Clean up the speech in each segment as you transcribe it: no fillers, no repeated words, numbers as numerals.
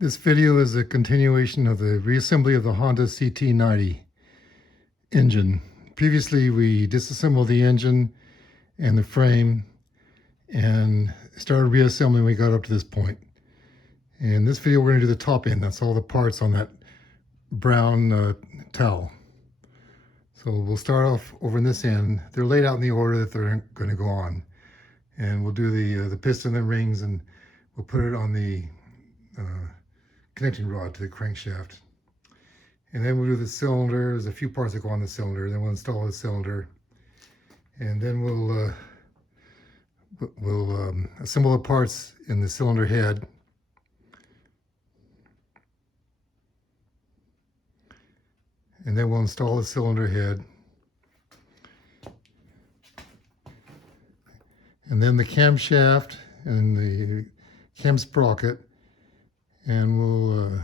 This video is a continuation of the reassembly of the Honda CT90 engine. Previously, we disassembled the engine and the frame and started reassembling when we got up to this point. In this video, we're going to do the top end. That's all the parts on that brown towel. So we'll start off over in this end. They're laid out in the order that they're going to go on. And we'll do the piston and rings, and we'll put it on the connecting rod to the crankshaft. And then we'll do the cylinder. There's a few parts that go on the cylinder. Then we'll install the cylinder. And then we'll assemble the parts in the cylinder head. And then we'll install the cylinder head. And then the camshaft and the cam sprocket. And we'll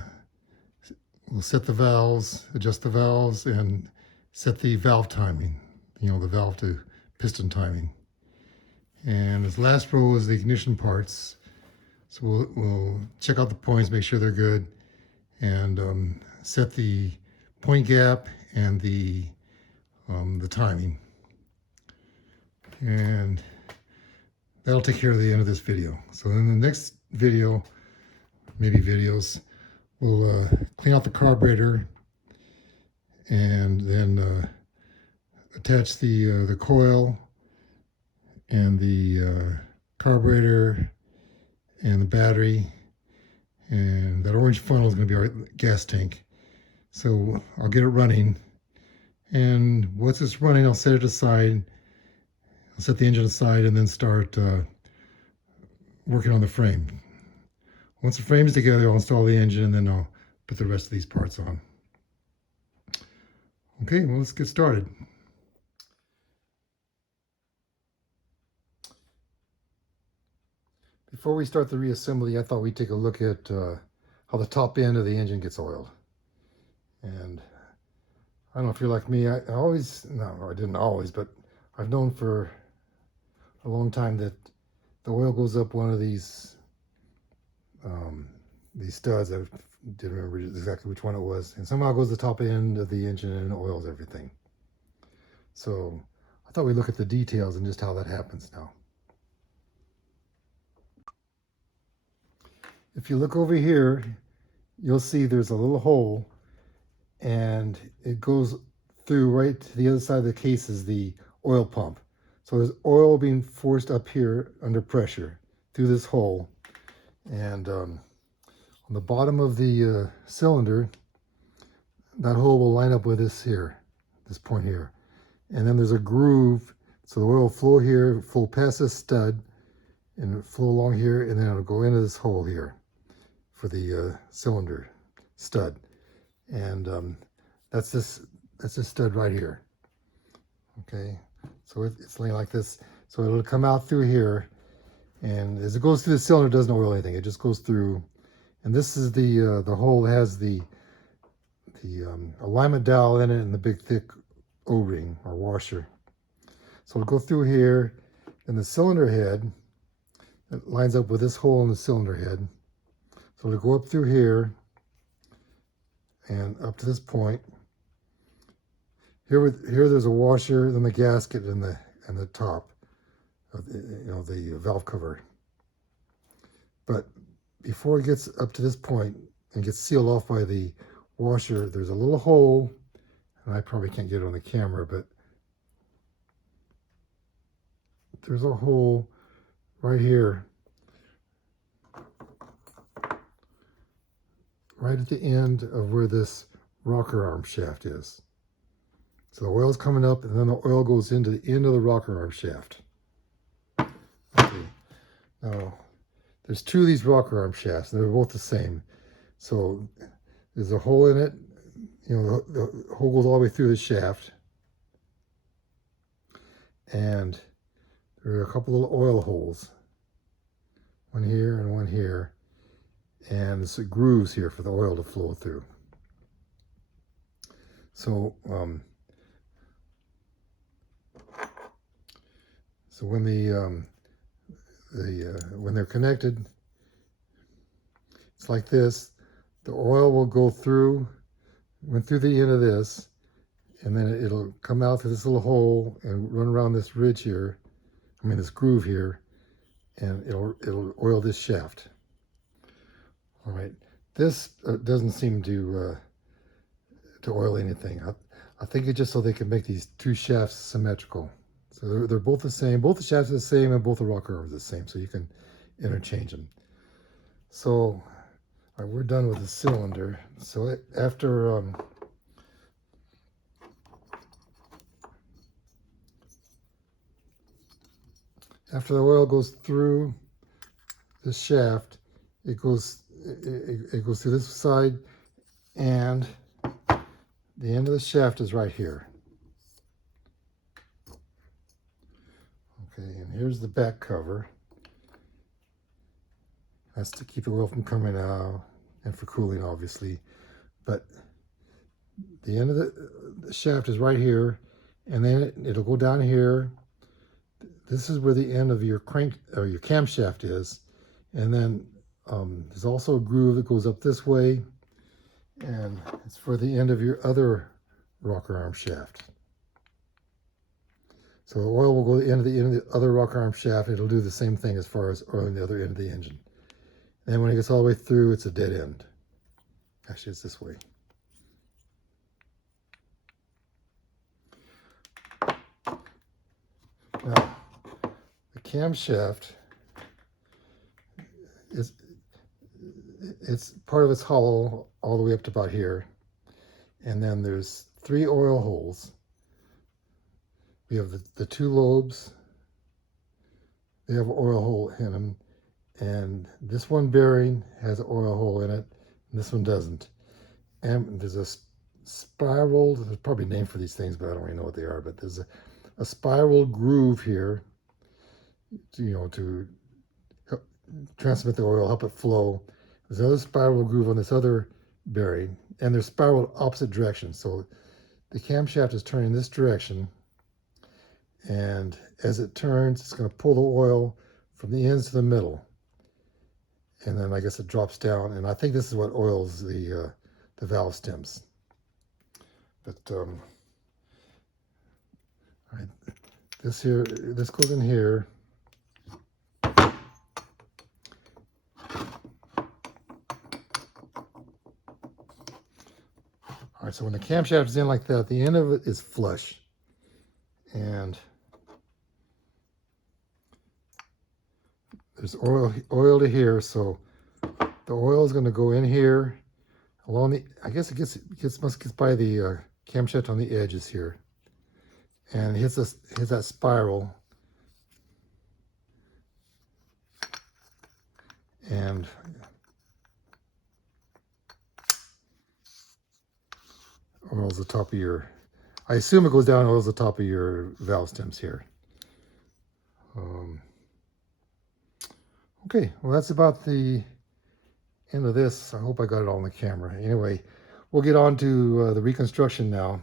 set the valves, adjust the valves, and set the valve timing, the valve to piston timing. And this last row is the ignition parts. So we'll check out the points, make sure they're good, and set the point gap and the timing. And that'll take care of the end of this video. So in the next video, maybe videos, we'll clean out the carburetor and then attach the coil and the carburetor and the battery, and that orange funnel is going to be our gas tank. So I'll get it running, and once it's running, I'll set it aside. I'll set the engine aside and then start working on the frame. Once the frame is together, I'll install the engine, and then I'll put the rest of these parts on. Okay, well, let's get started. Before we start the reassembly, I thought we'd take a look at how the top end of the engine gets oiled. And I don't know if you're like me, I didn't always, but I've known for a long time that the oil goes up one of these studs. I didn't remember exactly which one it was, and somehow it goes to the top end of the engine and oils everything. So I thought we'd look at the details and just how that happens now. If you look over here, you'll see there's a little hole, and it goes through right to the other side of the case is the oil pump. So there's oil being forced up here under pressure through this hole. And on the bottom of the cylinder, that hole will line up with this here, this point here. And then there's a groove, so the oil will flow here, flow past this stud, and flow along here, and then it'll go into this hole here for the cylinder stud. And that's this stud right here. Okay, so it's laying like this. So it'll come out through here. And as it goes through the cylinder, it doesn't oil anything. It just goes through. And this is the hole that has the alignment dowel in it and the big thick O-ring or washer. So it'll go through here, and the cylinder head, it lines up with this hole in the cylinder head. So it'll go up through here and up to this point. Here there's a washer, then the gasket, and the top. The valve cover. But before it gets up to this point and gets sealed off by the washer, there's a little hole, and I probably can't get it on the camera, but there's a hole right here, right at the end of where this rocker arm shaft is. So the oil's coming up, and then the oil goes into the end of the rocker arm shaft. Okay. Now, there's two of these rocker arm shafts, and they're both the same. So there's a hole in it. The hole goes all the way through the shaft. And there are a couple little oil holes. One here and one here. And there's grooves here for the oil to flow through. So, when when they're connected, it's like this. the oil will go through, went through the end of this, and then it'll come out through this little hole and run around this ridge here, this groove here, and it'll oil this shaft. All right, this doesn't seem to oil anything. I think it's just so they can make these two shafts symmetrical. So they're both the same. Both the shafts are the same, and both the rocker arms are the same, so you can interchange them. So, all right, we're done with the cylinder. So after the oil goes through the shaft, it goes through this side, and the end of the shaft is right here. Okay, and here's the back cover. That's to keep the oil from coming out and for cooling, obviously. But the end of the shaft is right here, and then it'll go down here. This is where the end of your crank or your camshaft is, and then there's also a groove that goes up this way, and it's for the end of your other rocker arm shaft. So the oil will go to the end of the other rocker arm shaft. It'll do the same thing as far as oiling the other end of the engine. And when it gets all the way through, it's a dead end. Actually, it's this way. Now, the camshaft it's part of it's hollow all the way up to about here. And then there's 3 oil holes. We have the 2 lobes. They have an oil hole in them. And this one bearing has an oil hole in it, and this one doesn't. And there's a spiral, there's probably a name for these things, but I don't really know what they are, but there's a spiral groove here, to help transmit the oil, help it flow. There's another spiral groove on this other bearing, and they're spiraled opposite directions. So the camshaft is turning this direction, and as it turns, it's going to pull the oil from the ends to the middle. And then I guess it drops down, and I think this is what oils the valve stems. But all right, this goes in here. All right, so when the camshaft is in like that, the end of it is flush, and there's oil to here, so the oil is going to go in here along the. I guess it must get by the camshaft on the edges here, and hits that spiral, and oils the top of your. I assume it goes down and oils the top of your valve stems here. Okay, well that's about the end of this. I hope I got it all on the camera. Anyway, we'll get on to the reconstruction now.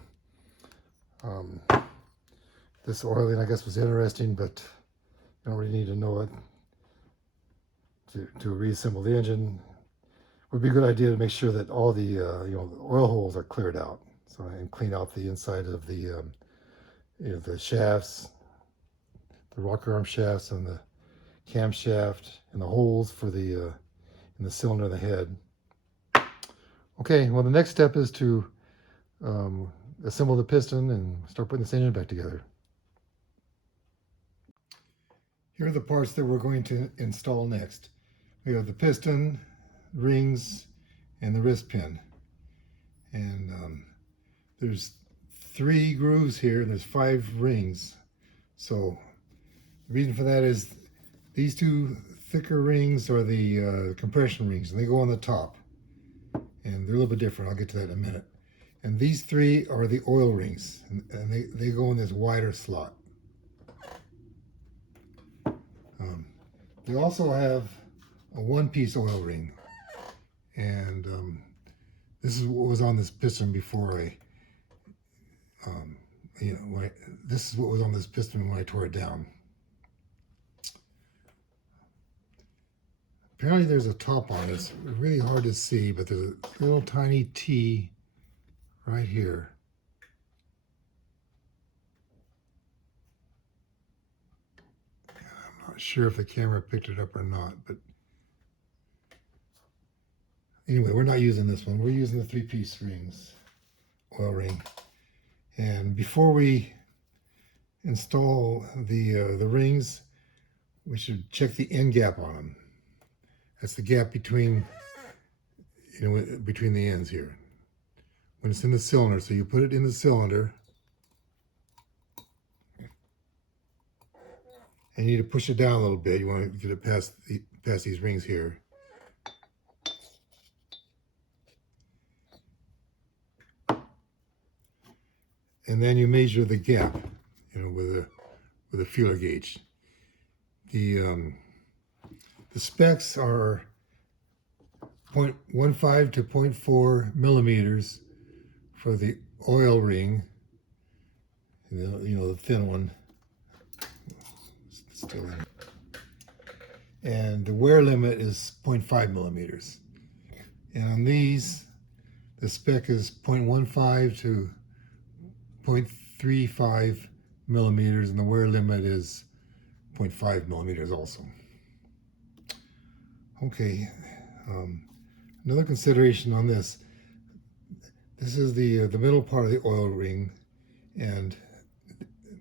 This oiling, I guess, was interesting, but you don't really need to know it to reassemble the engine. It would be a good idea to make sure that all the the oil holes are cleared out, and clean out the inside of the the shafts, the rocker arm shafts, and the camshaft, and the holes for the in the cylinder and the head. Okay, well the next step is to assemble the piston and start putting this engine back together. Here are the parts that we're going to install next. We have the piston, rings, and the wrist pin. And there's 3 grooves here, and there's 5 rings. So the reason for that is these 2 thicker rings are the compression rings, and they go on the top. And they're a little bit different. I'll get to that in a minute. And these 3 are the oil rings, and they go in this wider slot. They also have a 1-piece oil ring, and this is what was on this piston before this is what was on this piston when I tore it down. apparently there's a top on it. It's really hard to see, but there's a little tiny T right here. I'm not sure if the camera picked it up or not, but anyway, we're not using this one. We're using the 3-piece rings, oil ring. And before we install the rings, we should check the end gap on them. That's the gap between, between the ends here. When it's in the cylinder, so you put it in the cylinder, and you need to push it down a little bit. You want to get it past these rings here. And then you measure the gap, with a feeler gauge. The specs are 0.15 to 0.4 millimeters for the oil ring, the thin one. Still in. And the wear limit is 0.5 millimeters. And on these, the spec is 0.15 to 0.35 millimeters, and the wear limit is 0.5 millimeters also. Okay, another consideration on this. This is the middle part of the oil ring, and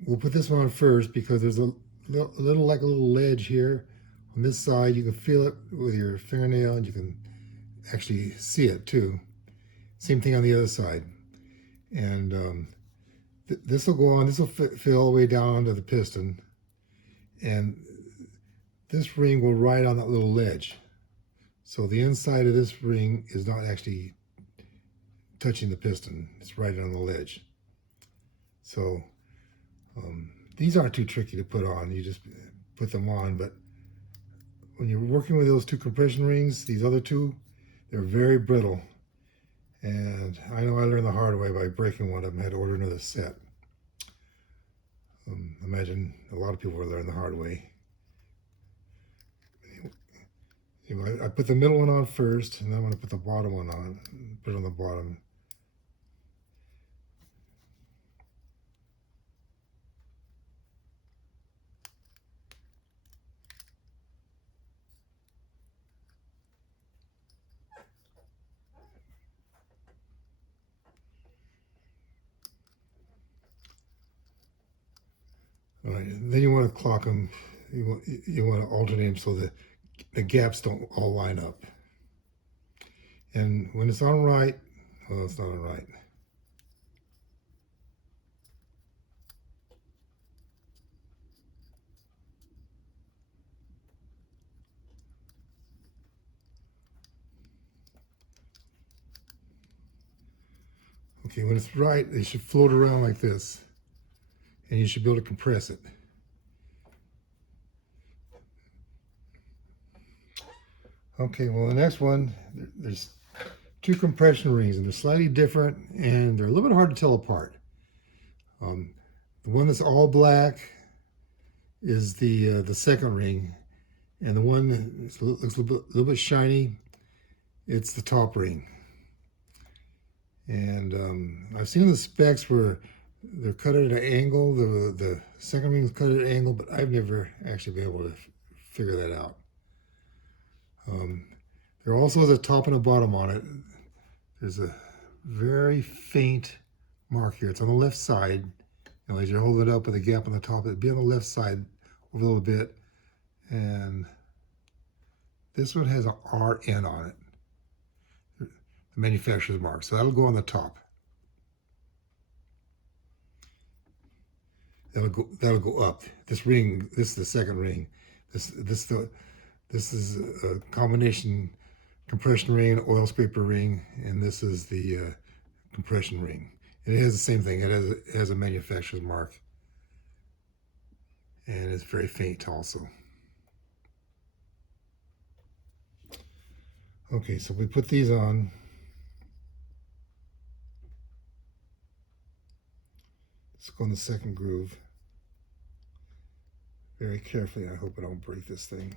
we'll put this one on first because there's a little ledge here on this side. You can feel it with your fingernail, and you can actually see it too. Same thing on the other side. And this will go on. This will fit all the way down onto the piston, and this ring will ride on that little ledge. So the inside of this ring is not actually touching the piston. It's right on the ledge. So these aren't too tricky to put on. You just put them on. But when you're working with those two compression rings, these other two, they're very brittle. And I know I learned the hard way by breaking one of them. I had to order another set. Imagine a lot of people will learn the hard way. Anyway, I put the middle one on first, and then I'm going to put the bottom one on. Put it on the bottom. All right, then you want to clock them. You want to alternate them so that the gaps don't all line up. And when it's on right, well, it's not on right. Okay, when it's right, it should float around like this, and you should be able to compress it. Okay, well, the next one, there's two compression rings, and they're slightly different, and they're a little bit hard to tell apart. The one that's all black is the second ring, and the one that looks a little bit shiny, it's the top ring. And I've seen the specs where they're cut at an angle. The second ring is cut at an angle, but I've never actually been able to figure that out. There also is a top and a bottom on it. There's a very faint mark here. It's on the left side. As you hold it up with a gap on the top, it'd be on the left side a little bit. And this one has an RN on it, the manufacturer's mark. So that'll go on the top. That'll go up. This ring, this is the second ring. This is a combination compression ring and oil scraper ring, and this is the compression ring. And it has the same thing. It has a manufacturer's mark, and it's very faint also. Okay, so we put these on. Let's go in the second groove. Very carefully. I hope I don't break this thing.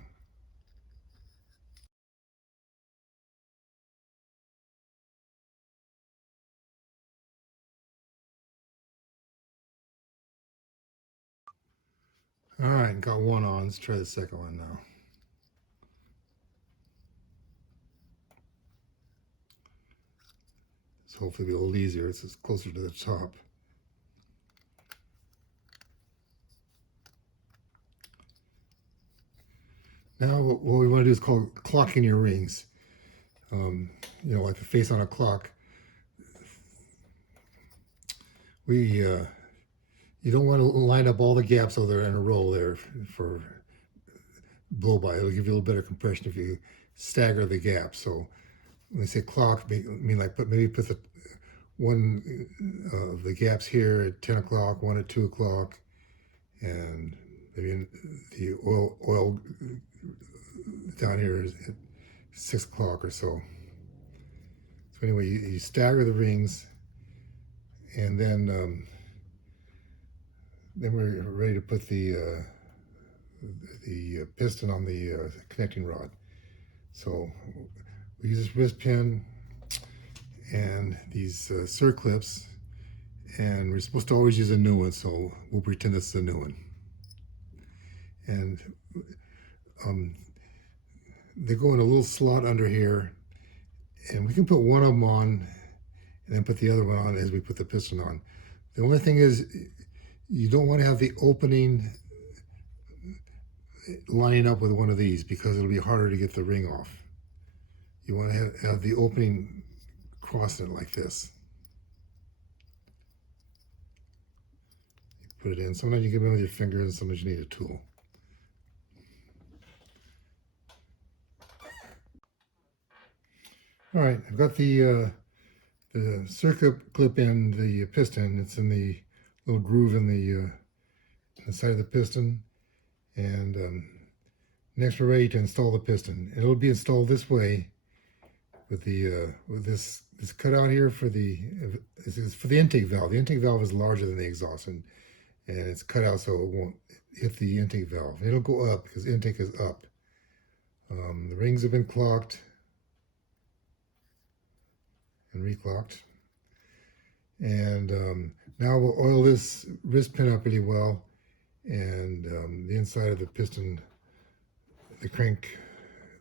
All right, got one on. Let's try the second one now. So hopefully it'll be a little easier. It's closer to the top. Now what we want to do is called clocking your rings. You know, like the face on a clock. You don't want to line up all the gaps so they're in a row there for blow by. It'll give you a little better compression if you stagger the gaps. So when they say clock, I mean like maybe put the one of the gaps here at 10 o'clock, one at 2 o'clock, and maybe the oil down here is at 6 o'clock or so. So anyway, you stagger the rings, and then we're ready to put the piston on the connecting rod. So we use this wrist pin and these circlips, and we're supposed to always use a new one, so we'll pretend this is a new one. And they go in a little slot under here, and we can put one of them on and then put the other one on as we put the piston on. The only thing is, you don't want to have the opening lining up with one of these because it'll be harder to get the ring off. You want to have the opening crossing it like this. You put it in. Sometimes you get it with your fingers, and sometimes you need a tool. All right, I've got the circuit clip in the piston. It's in the little groove in the side of the piston, and next we're ready to install the piston. It'll be installed this way with the with this cutout here for the intake valve. The intake valve is larger than the exhaust, and it's cut out so it won't hit the intake valve. It'll go up because intake is up. The rings have been clocked and reclocked, and now we'll oil this wrist pin up really well, and the inside of the piston, the crank,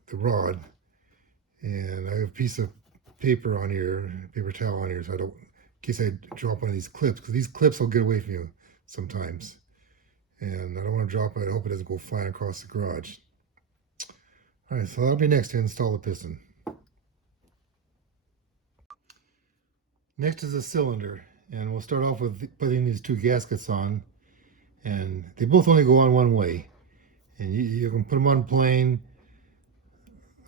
the rod, and I have a piece of paper on here, paper towel on here, so I don't, in case I drop one of these clips, because these clips will get away from you sometimes, and I don't want to drop it. I hope it doesn't go flying across the garage. All right, so that'll be next to install the piston. Next is a cylinder, and we'll start off with putting these two gaskets on, and they both only go on one way, and you can put them on plain.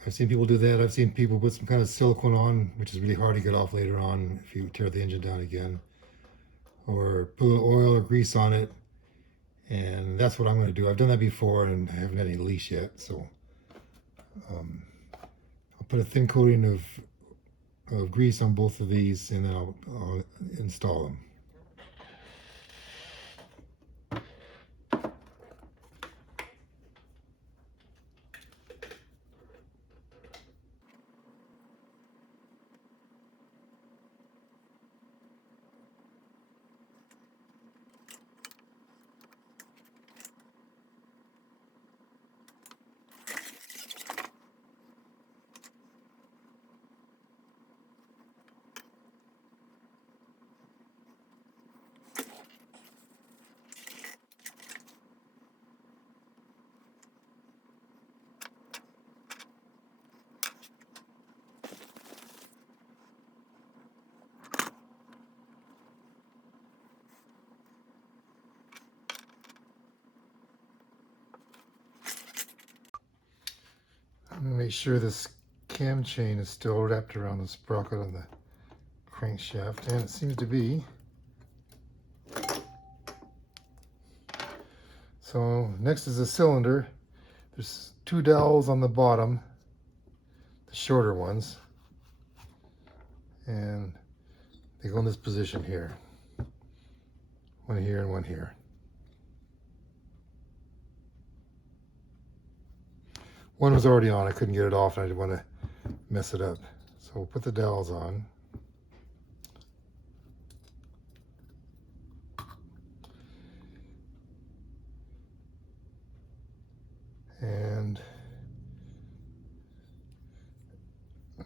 I've seen people do that. I've seen people put some kind of silicone on, which is really hard to get off later on if you tear the engine down again, or put a little oil or grease on it, and that's what I'm going to do. I've done that before and I haven't had any leaks yet, so I'll put a thin coating of grease on both of these, and then I'll install them. I'm going to make sure this cam chain is still wrapped around the sprocket of the crankshaft, and it seems to be. So next is the cylinder. There's two dowels on the bottom, the shorter ones, and they go in this position here. One here and one here. One was already on, I couldn't get it off, and I didn't want to mess it up. So we'll put the dowels on.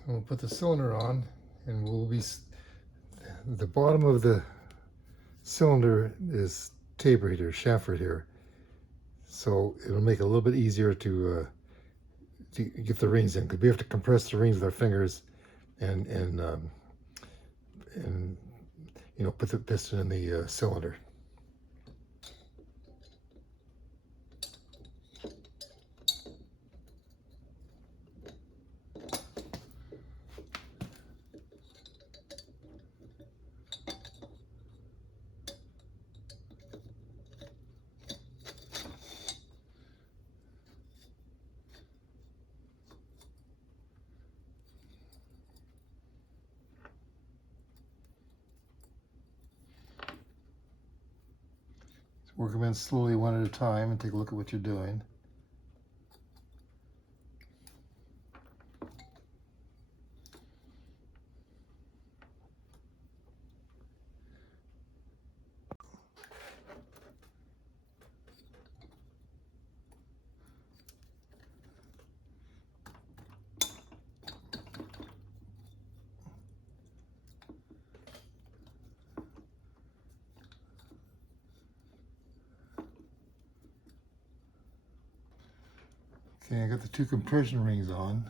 We'll put the cylinder on, and the bottom of the cylinder is tapered here, chamfered here, so it'll make it a little bit easier to get the rings in, because we have to compress the rings with our fingers and you know, put the piston in the cylinder. Work them in slowly one at a time and take a look at what you're doing. Okay, I got the two compression rings on.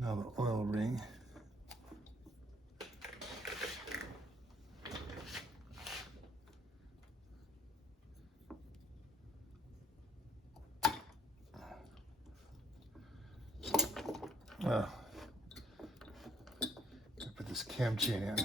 Now the oil ring. Put this cam chain in.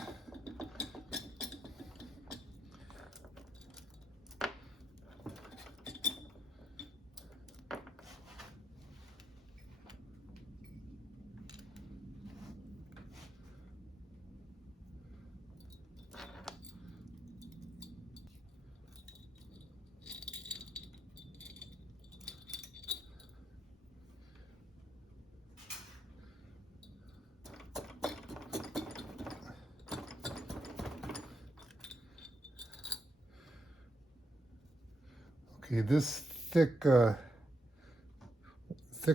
Okay, this thick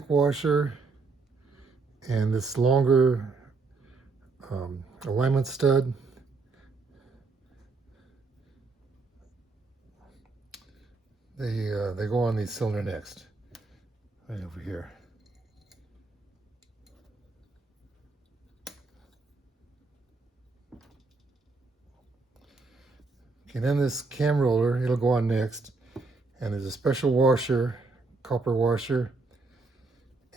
washer and this longer alignment stud, they go on the cylinder next, right over here. Okay, then this cam roller, it'll go on next. And there's a special washer, copper washer,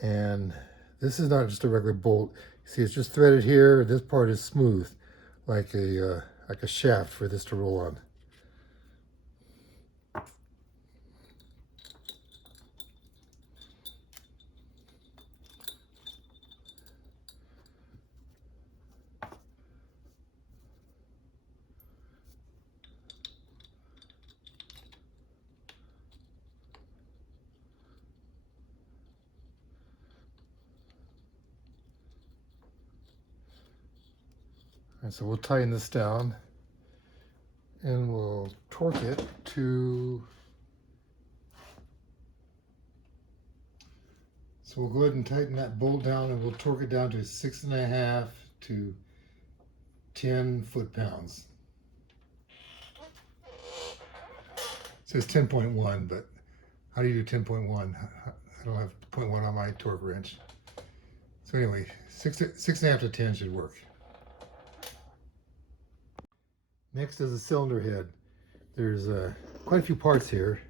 and this is not just a regular bolt. See, it's just threaded here. This part is smooth, like a shaft for this to roll on. And so we'll tighten this down and we'll torque it to, so we'll go ahead and tighten that bolt down and we'll torque it down to 6.5 to 10 foot-pounds. It says 10.1, but how do you do 10.1? I don't have 0.1 on my torque wrench. So anyway, 6.5 to 10 should work. Next is the cylinder head. There's quite a few parts here.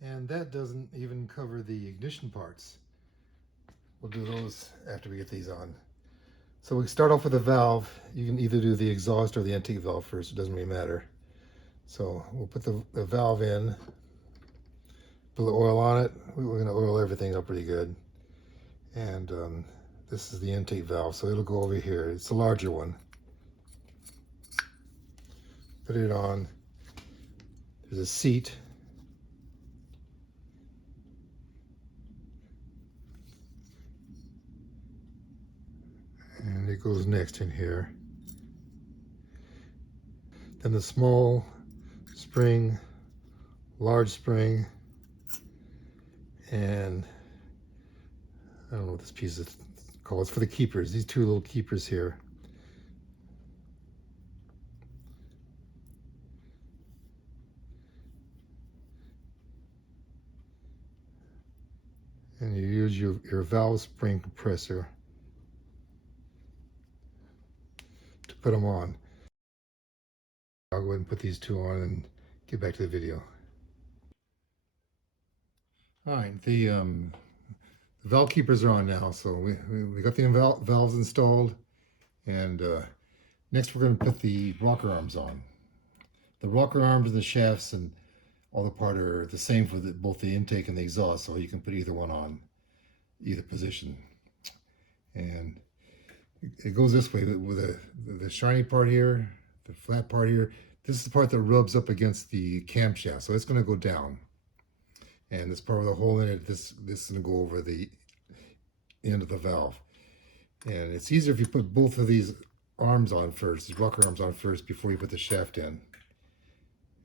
And that doesn't even cover the ignition parts. We'll do those after we get these on. So we start off with a valve. You can either do the exhaust or the intake valve first, it doesn't really matter. So we'll put the valve in, put the oil on it. We're gonna oil everything up pretty good. And this is the intake valve, so it'll go over here. It's a larger one. Put it on. There's a seat. And it goes next in here. Then the small spring, large spring, And I don't know what this piece is called. It's for the keepers, these two little keepers here. And you use your valve spring compressor to put them on. I'll go ahead and put these two on and get back to the video. All right, the valve keepers are on now, so we got the valves installed, and next we're going to put the rocker arms on. The rocker arms and the shafts and all the part are the same for both the intake and the exhaust, so you can put either one on either position. And it goes this way with the shiny part here, the flat part here. This is the part that rubs up against the camshaft, so it's going to go down. And this part with a hole in it, this is going to go over the end of the valve. And it's easier if you put both of these arms on first, these rocker arms on first, before you put the shaft in.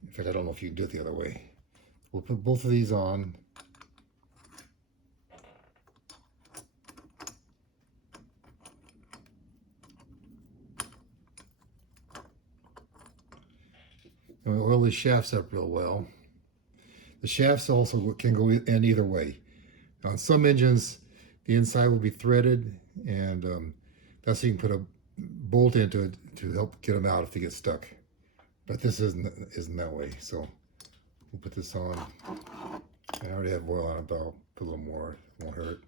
In fact, I don't know if you can do it the other way. We'll put both of these on. And we oil the shafts up real well. The shafts also can go in either way. On some engines, the inside will be threaded, and that's so you can put a bolt into it to help get them out if they get stuck. But this isn't that way, so we'll put this on. I already have oil on it, but I'll put a little more, it won't hurt.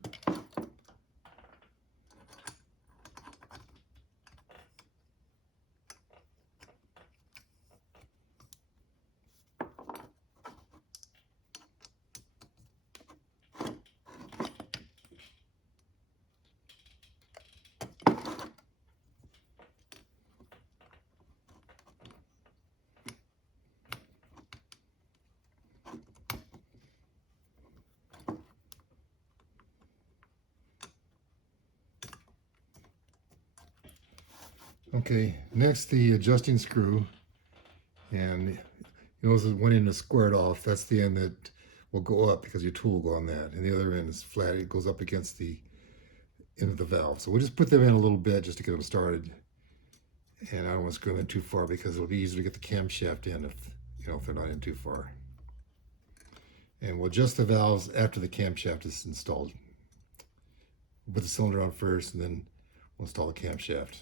Okay, next the adjusting screw, and you notice it went in and squared off. That's the end that will go up because your tool will go on that, and the other end is flat. It goes up against the end of the valve. So we'll just put them in a little bit just to get them started. And I don't want to screw them in too far because it'll be easier to get the camshaft in if they're not in too far. And we'll adjust the valves after the camshaft is installed. We'll put the cylinder on first, and then we'll install the camshaft.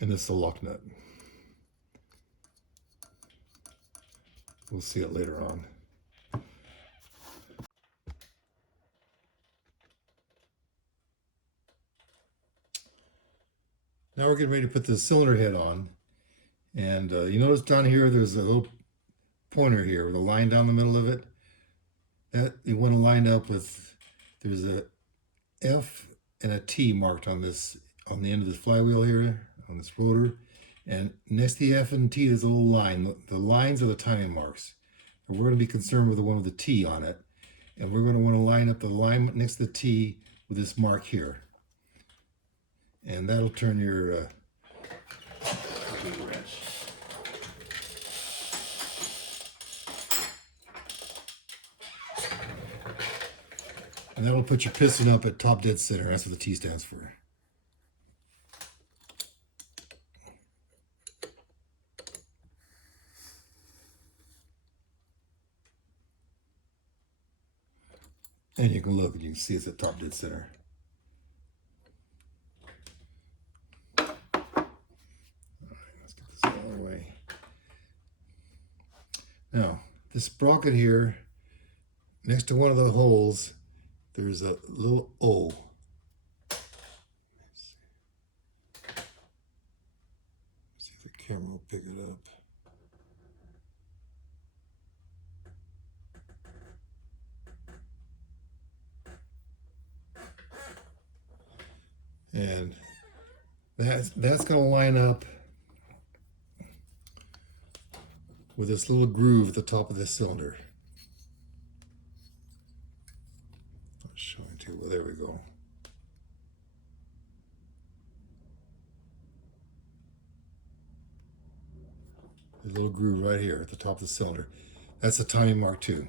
And this is the lock nut. We'll see it later on. Now we're getting ready to put the cylinder head on. And you notice down here there's a little pointer here with a line down the middle of it. That you want to line up with, there's a F and a T marked on the end of this flywheel here, on this rotor. And next to the F and T, there's a little line. The lines are the timing marks. And we're going to be concerned with the one with the T on it. And we're going to want to line up the line next to the T with this mark here. And that'll turn your wrench. And that'll put your piston up at top dead center. That's what the T stands for. And you can look and you can see it's at top dead center. All right, let's get this out of the way. Now, this sprocket here, next to one of the holes, there's a little O. Let's see if the camera will pick it up. And that's going to line up with this little groove at the top of this cylinder. I'll show you too. Well, there we go. A little groove right here at the top of the cylinder. That's the timing mark too.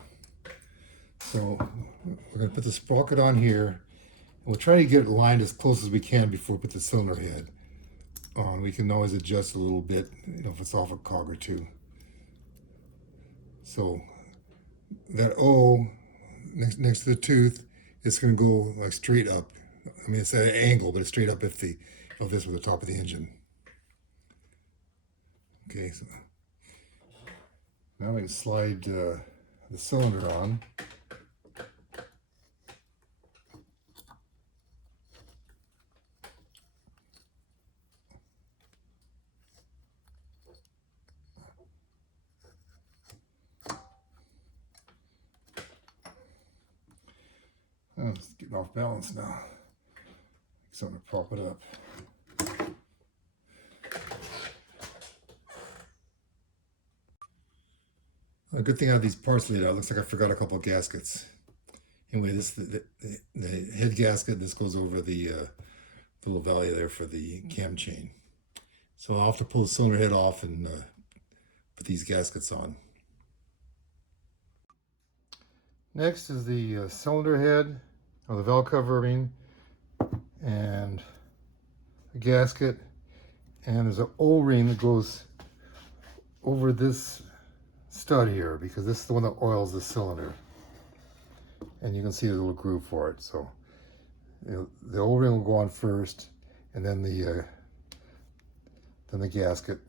So we're going to put the sprocket on here, and we'll try to get it lined as close as we can before we put the cylinder head on. We can always adjust a little bit, you know, if it's off a cog or two. So that O next to the tooth, it's going to go like straight up. I mean, it's at an angle, but it's straight up if this were the top of the engine. Okay, so now we can slide the cylinder on. Oh, it's getting off balance now. So I'm going to prop it up. A good thing I have these parts laid out. Looks like I forgot a couple of gaskets. Anyway, this the head gasket. This goes over the little valley there for the cam chain. So I'll have to pull the cylinder head off and put these gaskets on. Next is the cylinder head, or the valve cover, I mean, and a gasket. And there's an O-ring that goes over this stud here, because this is the one that oils the cylinder. And you can see the little groove for it. So the O-ring will go on first, and then the gasket.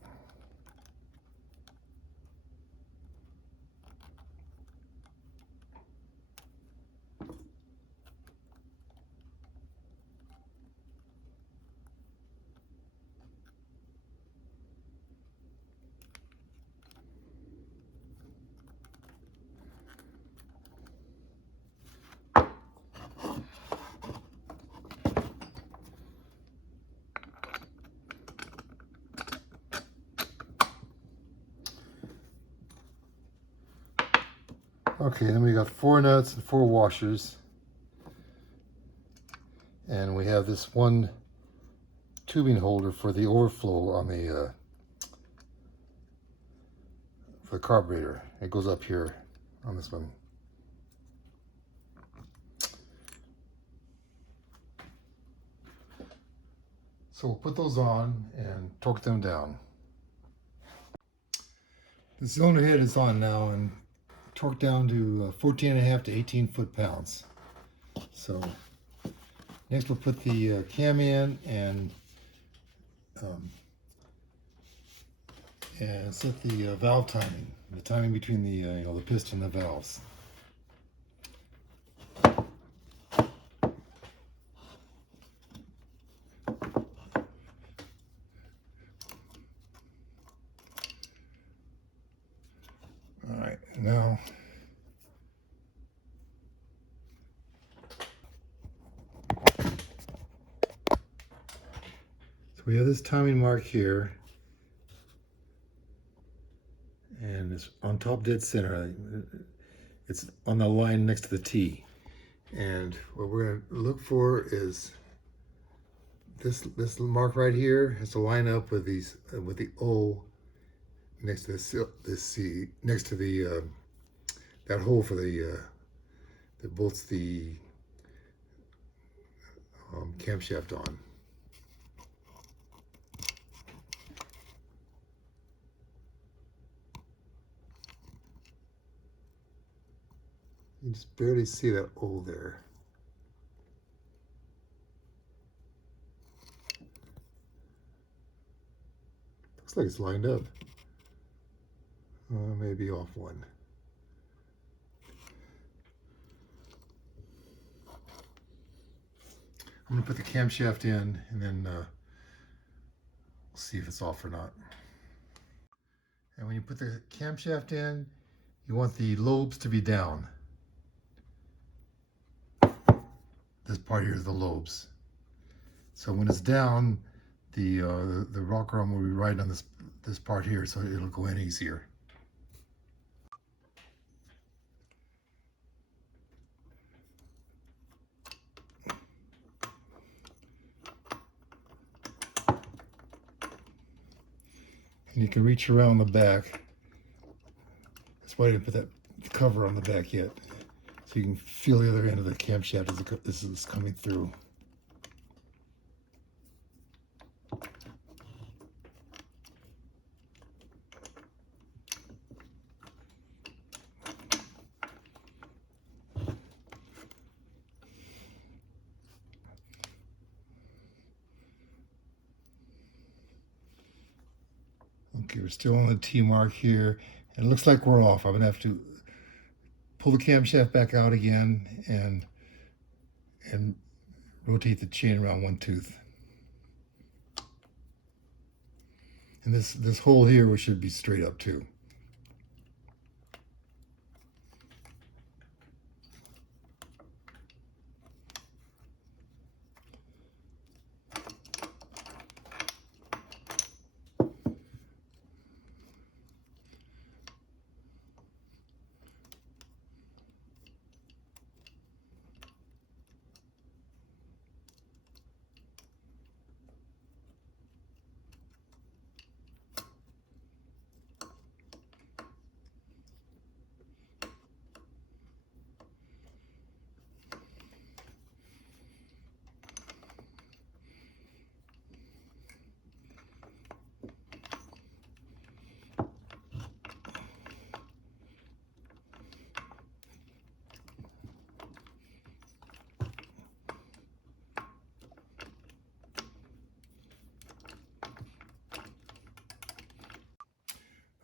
Okay, then we got 4 nuts and 4 washers. And we have this one tubing holder for the overflow on the for the carburetor. It goes up here on this one. So we'll put those on and torque them down. The cylinder head is on now and torque down to 14.5 to 18 foot-pounds. So next we'll put the cam in and set the valve timing, the timing between the the piston and the valves. All right, now so we have this timing mark here, and it's on top dead center. It's on the line next to the T. And what we're going to look for is this mark right here has to line up with these with the O next to this C, next to the that hole for the that bolts the camshaft on. You can just barely see that O there. Looks like it's lined up. Maybe off one. I'm going to put the camshaft in, and then we'll see if it's off or not. And when you put the camshaft in, you want the lobes to be down. This part here is the lobes. So when it's down, the rocker arm will be right on this part here, so it'll go in easier. And you can reach around the back. That's why I didn't put that cover on the back yet. So you can feel the other end of the camshaft as this is coming through. Okay, we're still on the T mark here, and it looks like we're off. I'm gonna have to pull the camshaft back out again and rotate the chain around one tooth. And this hole here should be straight up too.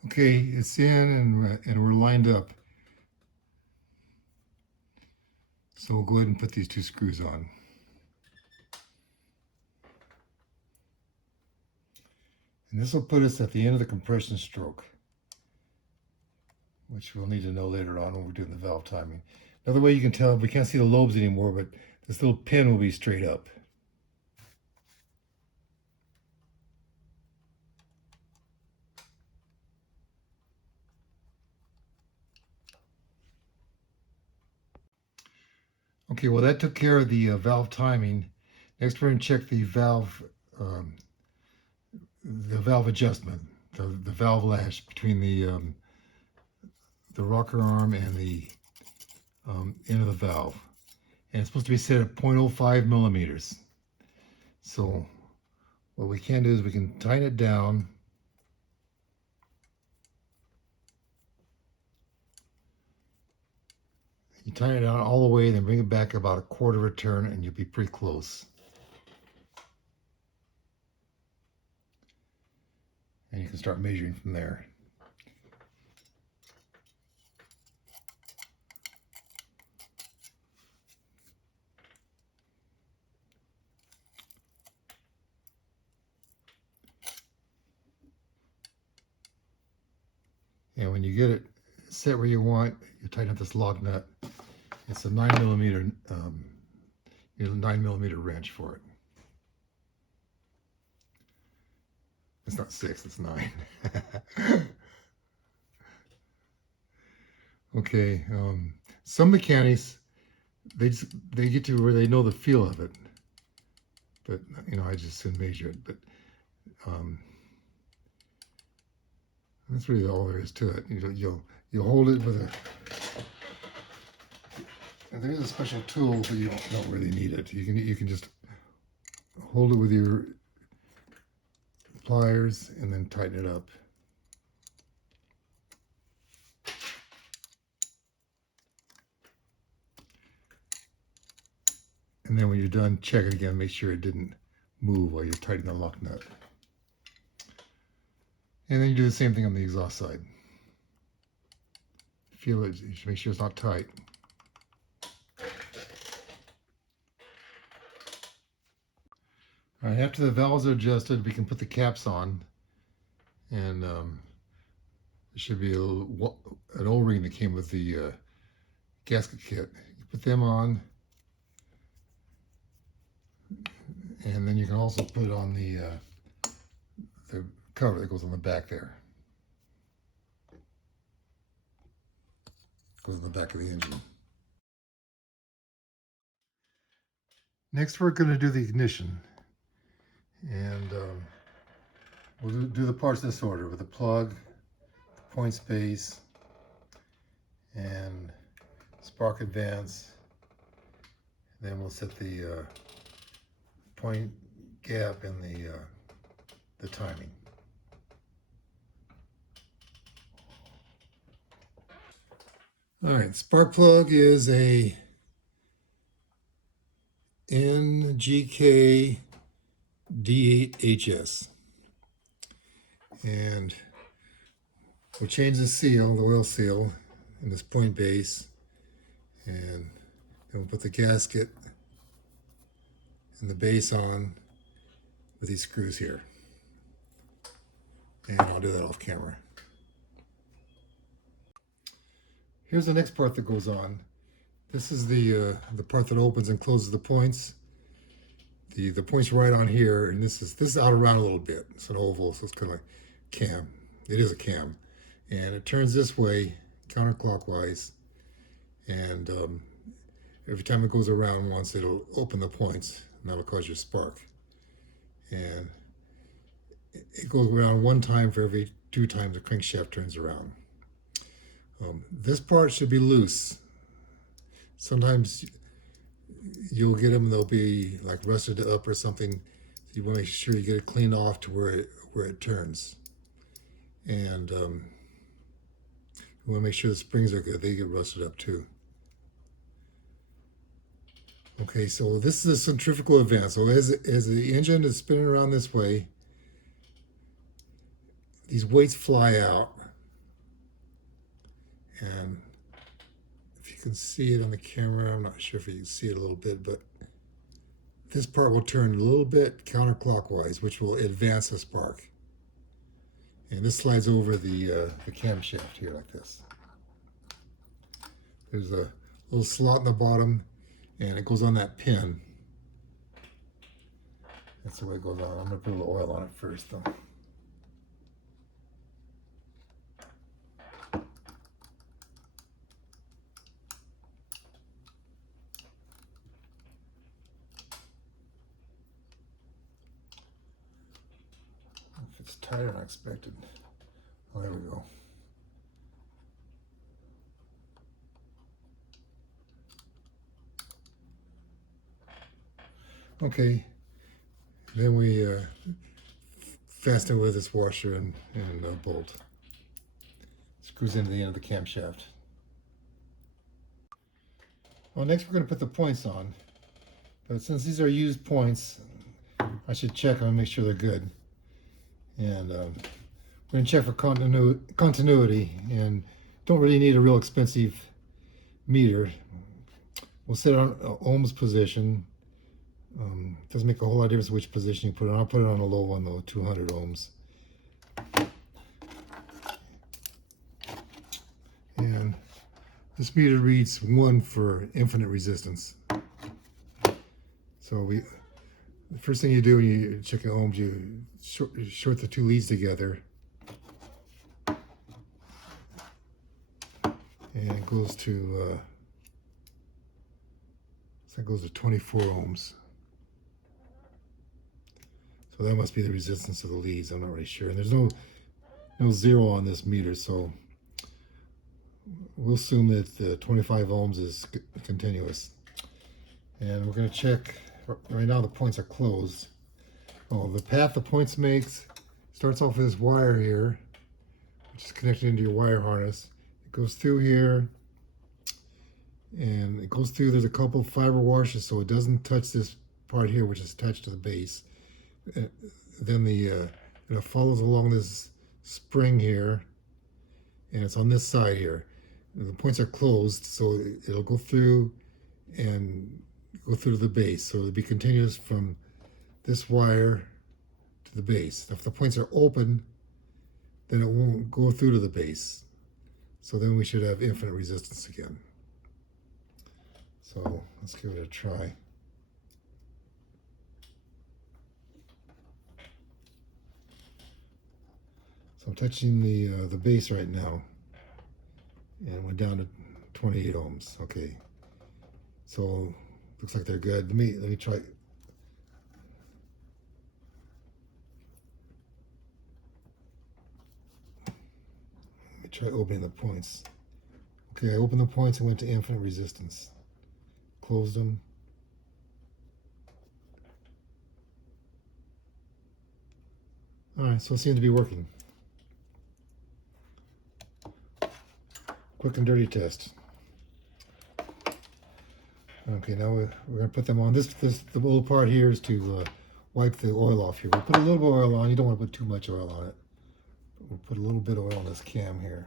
Okay, it's in and we're lined up. So we'll go ahead and put these two screws on. And this will put us at the end of the compression stroke, which we'll need to know later on when we're doing the valve timing. Another way you can tell, we can't see the lobes anymore, but this little pin will be straight up. Okay, well that took care of the valve timing. Next we're going to check the valve adjustment, the valve lash between the rocker arm and the end of the valve. And it's supposed to be set at 0.05 millimeters. So what we can do is we can tighten it down. You tighten it down all the way, then bring it back about a quarter of a turn, and you'll be pretty close. And you can start measuring from there. And when you get it set where you want, you tighten up this lock nut. It's a 9 millimeter, 9 millimeter wrench for it. It's not 6, it's 9. Okay, some mechanics, they get to where they know the feel of it. But, I just didn't measure it. But that's really all there is to it. You'll hold it with a... And there is a special tool, but you don't really need it. You can just hold it with your pliers and then tighten it up. And then when you're done, check it again. Make sure it didn't move while you're tightening the lock nut. And then you do the same thing on the exhaust side. Feel it. You should make sure it's not tight. All right, after the valves are adjusted, we can put the caps on. And there should be an O-ring that came with the gasket kit. You put them on. And then you can also put on the cover that goes on the back there. Goes on the back of the engine. Next we're going to do the ignition. And We'll do the parts in this order with the plug, point space, and spark advance. Then we'll set the point gap and the timing. All right, spark plug is a NGK D8HS, and we'll change the seal, the oil seal, in this point base, and then we'll put the gasket and the base on with these screws here, and I'll do that off camera. Here's the next part that goes on. This is the part that opens and closes the points. The point's right on here, and this is out around a little bit. It's an oval, so it's kind of like cam. It is a cam, and it turns this way counterclockwise, and every time it goes around once, it'll open the points, and that'll cause your spark. And it goes around one time for every 2 times the crankshaft turns around. This part should be loose. Sometimes you'll get them, they'll be like rusted up or something. So you want to make sure you get it cleaned off to where it turns. And you want to make sure the springs are good. They get rusted up too. Okay, so this is a centrifugal advance. So as the engine is spinning around this way, these weights fly out. And if you can see it on the camera, I'm not sure if you can see it a little bit, but this part will turn a little bit counterclockwise, which will advance the spark. And this slides over the camshaft here like this. There's a little slot in the bottom, and it goes on that pin. That's the way it goes on. I'm going to put a little oil on it first, though. It's tighter than I expected. Oh, there we go. Okay, then we fasten with this washer and bolt. Screws into the end of the camshaft. Well, next we're going to put the points on. But since these are used points, I should check them and make sure they're good. And we're going to check for continuity, and don't really need a real expensive meter. We'll set it on ohms position. Doesn't make a whole lot of difference which position you put it on. I'll put it on a low one though, 200 ohms. And this meter reads 1 for infinite resistance. So the first thing you do when you check your ohms, you short the 2 leads together, and it goes to so it goes to 24 ohms. So that must be the resistance of the leads. I'm not really sure. And there's no zero on this meter, so we'll assume that the 25 ohms is continuous. And we're going to check. Right now the points are closed. Oh, the path the points makes starts off with this wire here, which is connected into your wire harness. It goes through here, and it goes through. There's a couple of fiber washers, so it doesn't touch this part here, which is attached to the base. Then it follows along this spring here, and it's on this side here. And the points are closed, so it'll go through and go through to the base. So it'll be continuous from this wire to the base. If the points are open, then it won't go through to the base. So then we should have infinite resistance again. So let's give it a try. So I'm touching the base right now, and went down to 28 ohms. Okay, so looks like they're good. Let me try. try opening the points. Okay, I opened the points and went to infinite resistance. Closed them. Alright, so it seems to be working. Quick and dirty test. Okay, now we're going to put them on. The little part here is to wipe the oil off here. We'll put a little bit of oil on. You don't want to put too much oil on it. We'll put a little bit of oil on this cam here.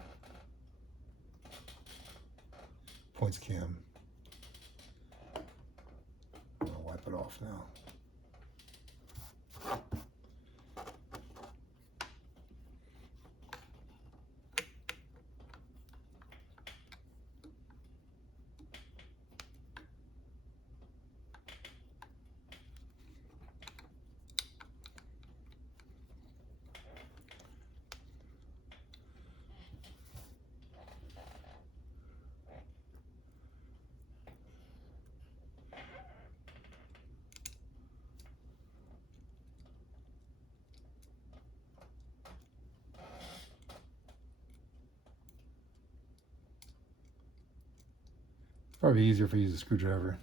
Points cam. I'll wipe it off now. Probably easier if I use a screwdriver.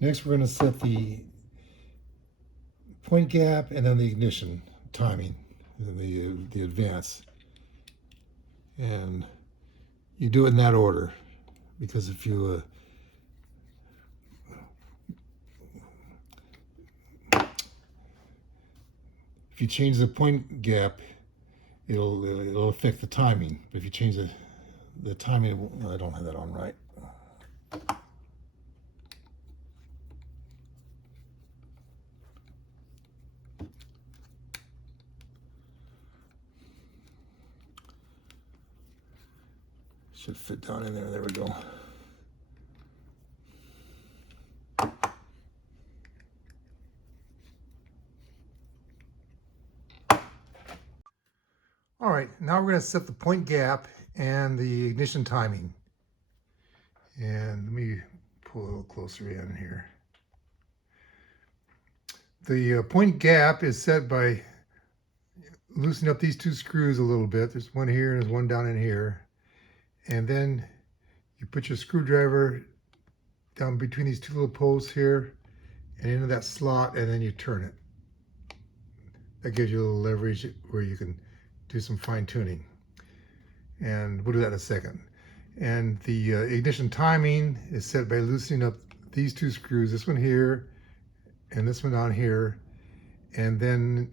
Next, we're going to set the point gap and then the ignition timing, the advance. And you do it in that order, because if you change the point gap, it'll affect the timing. But if you change the timing, I don't have that on right. Should fit down in there. There we go. All right, now we're going to set the point gap and the ignition timing. And let me pull a little closer in here. The point gap is set by loosening up these two screws a little bit. There's one here and there's one down in here. And then you put your screwdriver down between these two little posts here and into that slot, and then you turn it. That gives you a little leverage where you can do some fine tuning. And we'll do that in a second. And the ignition timing is set by loosening up these two screws, this one here and this one down here. And then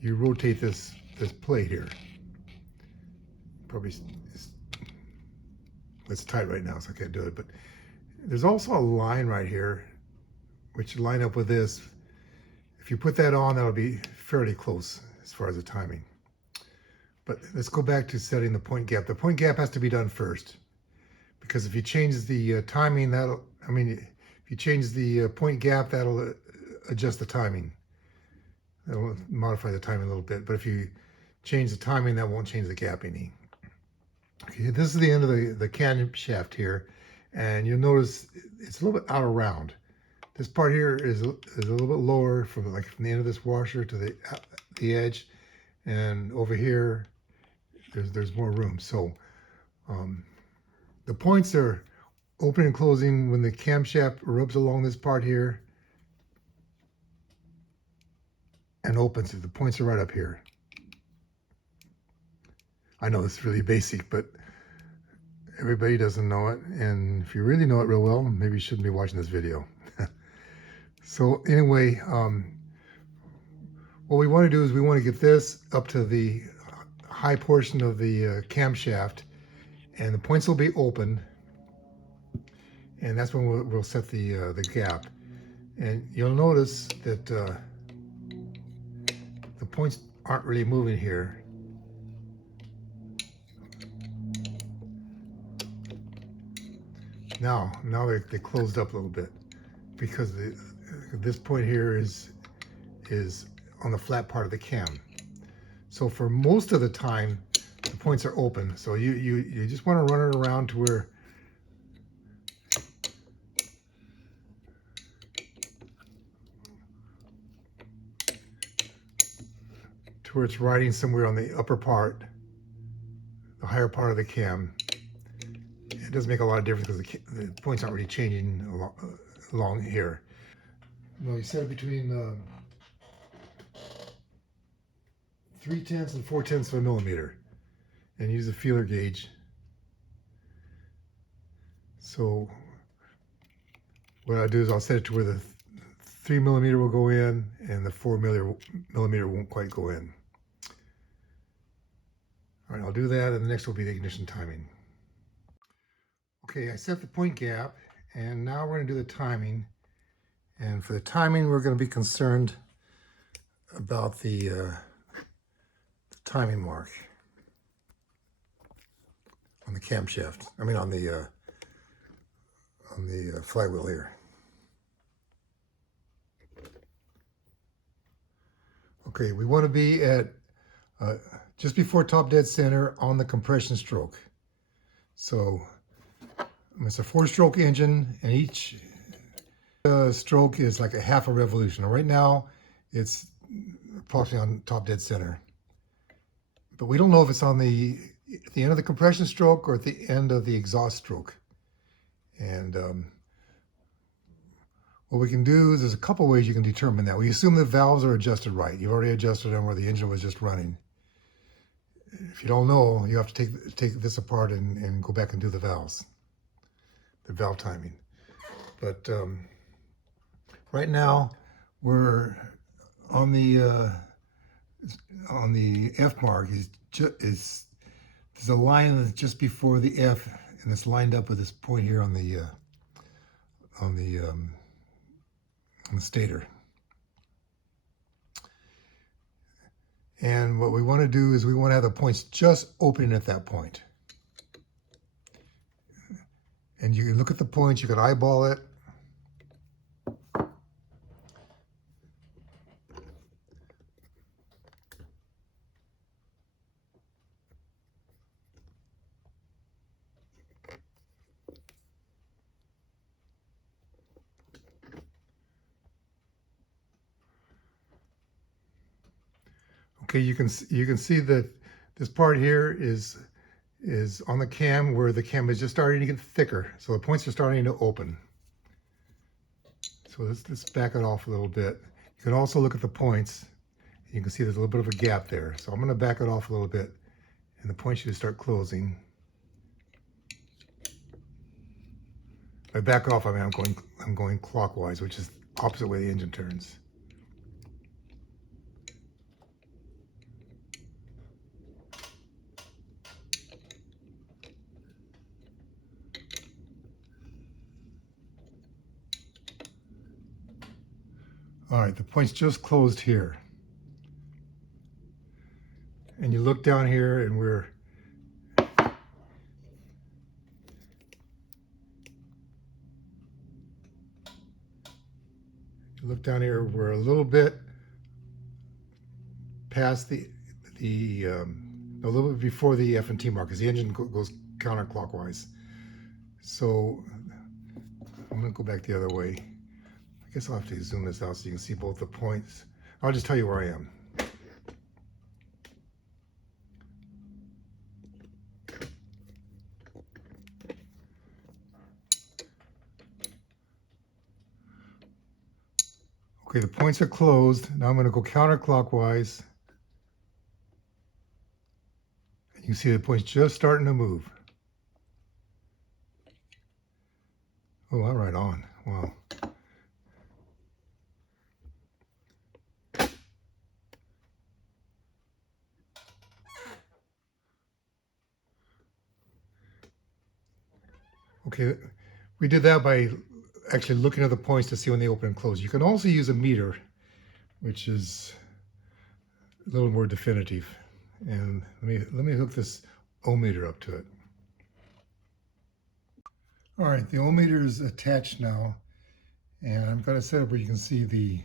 you rotate this plate here. Probably, it's tight right now, so I can't do it. But there's also a line right here, which will line up with this. If you put that on, that'll be fairly close as far as the timing. But let's go back to setting the point gap. The point gap has to be done first, because if you change the timing, if you change the point gap, that'll adjust the timing. That'll modify the timing a little bit. But if you change the timing, that won't change the gap any. Okay, this is the end of the camshaft here, and you'll notice it's a little bit out of round. This part here is a little bit lower from the end of this washer to the edge, and over here there's more room. So the points are open and closing when the camshaft rubs along this part here and opens. The points are right up here. I know it's really basic, but everybody doesn't know it. And if you really know it real well, maybe you shouldn't be watching this video. So anyway, what we want to do is we want to get this up to the high portion of the camshaft, and the points will be open. And that's when we'll set the gap. And you'll notice that the points aren't really moving here. Now they closed up a little bit, because this point here is on the flat part of the cam. So for most of the time, the points are open. So you just want to run it around to where to where it's riding somewhere on the upper part, the higher part of the cam. It doesn't make a lot of difference because the point's not really changing along here. No, you set it between 3/10 and 4/10 of a millimeter, and use a feeler gauge. So what I'll do is I'll set it to where the 3 millimeter will go in and the 4 millimeter won't quite go in. All right, I'll do that, and the next will be the ignition timing. Okay, I set the point gap, and now we're going to do the timing. And for the timing, we're going to be concerned about the timing mark on the camshaft. I mean, on the flywheel here. Okay, we want to be at just before top dead center on the compression stroke. So it's a 4-stroke engine, and each stroke is like a half a revolution. Right now, it's approximately on top dead center. But we don't know if it's on at the end of the compression stroke or at the end of the exhaust stroke. And what we can do is there's a couple ways you can determine that. We assume the valves are adjusted right. You've already adjusted them where the engine was just running. If you don't know, you have to take this apart and go back and do the valves, the valve timing. But right now we're on the F mark. There's a line that's just before the F, and it's lined up with this point here on the stator. And what we want to do is we want to have the points just opening at that point. And you can look at the points, you can eyeball it. Okay, you can see that this part here is on the cam where the cam is just starting to get thicker. So the points are starting to open. So let's back it off a little bit. You can also look at the points. You can see there's a little bit of a gap there. So I'm going to back it off a little bit, and the points should start closing. By back off, I mean I'm going clockwise, which is opposite way the engine turns. All right, the point's just closed here. And you look down here and you look down here, we're a little bit past a little bit before the F and T mark, because the engine goes counterclockwise. So I'm gonna go back the other way. I guess I'll have to zoom this out so you can see both the points. I'll just tell you where I am. Okay, the points are closed. Now I'm going to go counterclockwise. You can see the points just starting to move. Oh, I'm right on. Wow. Okay, we did that by actually looking at the points to see when they open and close. You can also use a meter, which is a little more definitive. And let me hook this ohm meter up to it. All right, the ohm meter is attached now, and I've got it set up where you can see the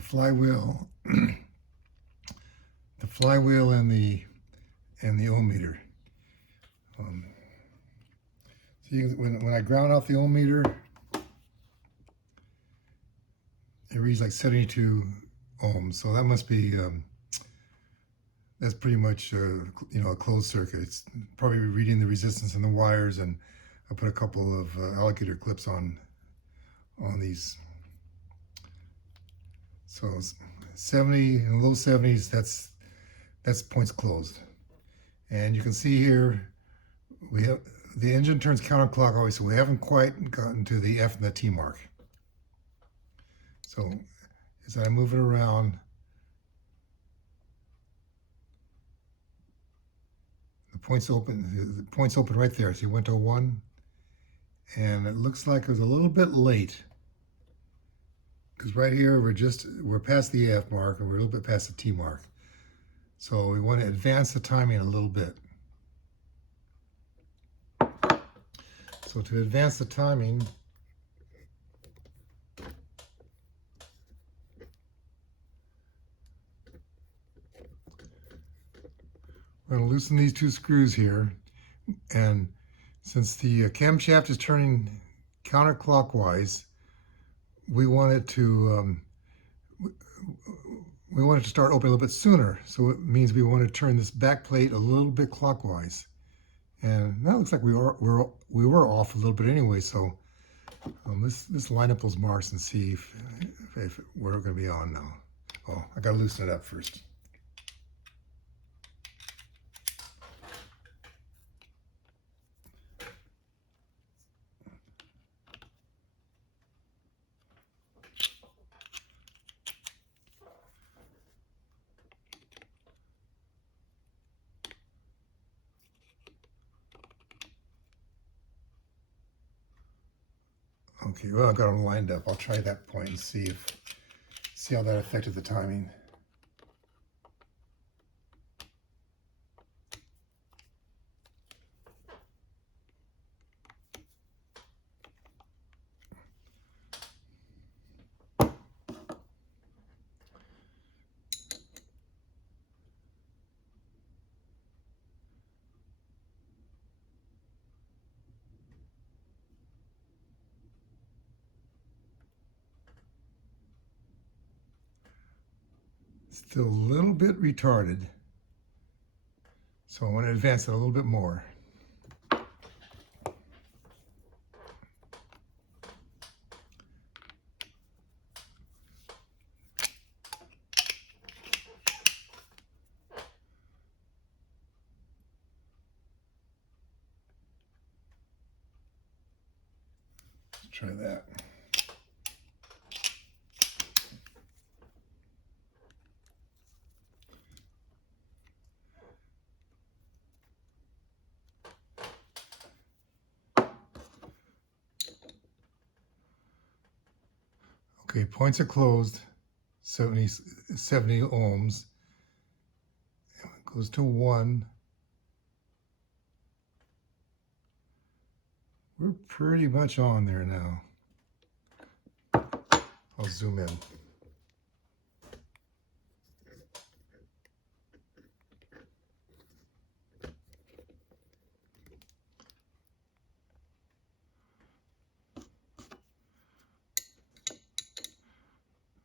flywheel, the flywheel and the ohm meter. So when I ground off the ohm meter, it reads like 72 ohms. So that must be, that's pretty much, you know, a closed circuit. It's probably reading the resistance in the wires, and I put a couple of alligator clips on these. So 70 and low 70s, that's points closed. And you can see here, we have the engine turns counterclockwise, so we haven't quite gotten to the F and the T mark. So as I move it around, the points open right there. So you went to 1, and it looks like it was a little bit late, because right here we're past the F mark and we're a little bit past the T mark. So we want to advance the timing a little bit. So to advance the timing, we're going to loosen these 2 screws here, and since the camshaft is turning counterclockwise, we want it to start opening a little bit sooner. So it means we want to turn this back plate a little bit clockwise. And that looks like we were off a little bit anyway. So let's line up those marks and see if we're going to be on now. Oh, I got to loosen it up first. Okay, well, I got them lined up. I'll try that point and see how that affected the timing. Still a little bit retarded, so I want to advance it a little bit more. Let's try that. Okay, points are closed, 70 ohms. It goes to 1. We're pretty much on there now. I'll zoom in.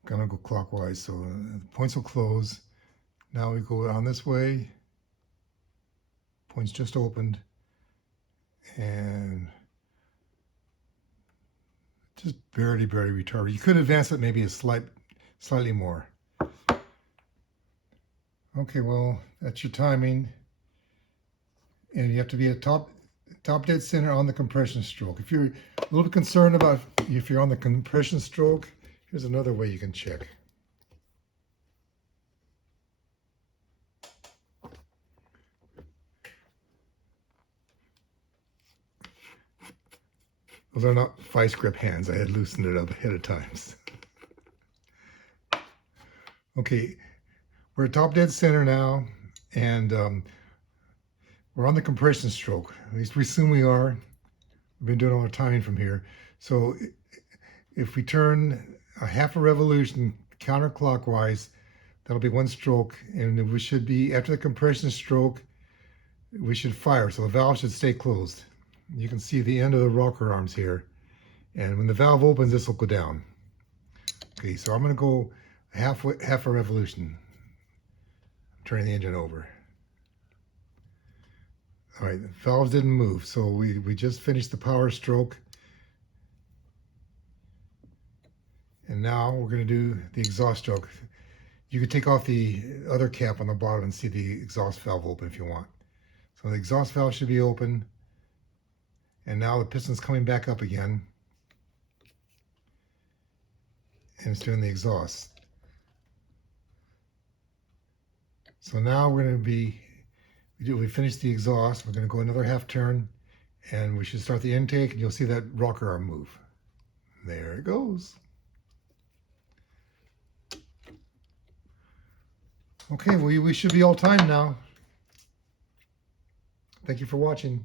Gonna go clockwise, so the points will close. Now we go on this way. Points just opened, and just barely retarded. You could advance it maybe slightly more. Okay, well, that's your timing, and you have to be at top dead center on the compression stroke. If you're a little bit concerned about if you're on the compression stroke, here's another way you can check. Those are not vice grip hands. I had loosened it up ahead of time. Okay, we're at top dead center now, and we're on the compression stroke. At least we assume we are. We've been doing all our timing from here. So if we turn a half a revolution counterclockwise, that'll be 1 stroke, and we should be, after the compression stroke, we should fire. So the valve should stay closed. You can see the end of the rocker arms here. And when the valve opens, this will go down. Okay, so I'm going to go half a revolution. Turning the engine over. All right, the valves didn't move, so we just finished the power stroke. And now we're going to do the exhaust stroke. You can take off the other cap on the bottom and see the exhaust valve open if you want. So the exhaust valve should be open. And now the piston's coming back up again. And it's doing the exhaust. So now we're going to be, we finished the exhaust. We're going to go another half turn. And we should start the intake. And you'll see that rocker arm move. There it goes. Okay, we should be all timed now. Thank you for watching.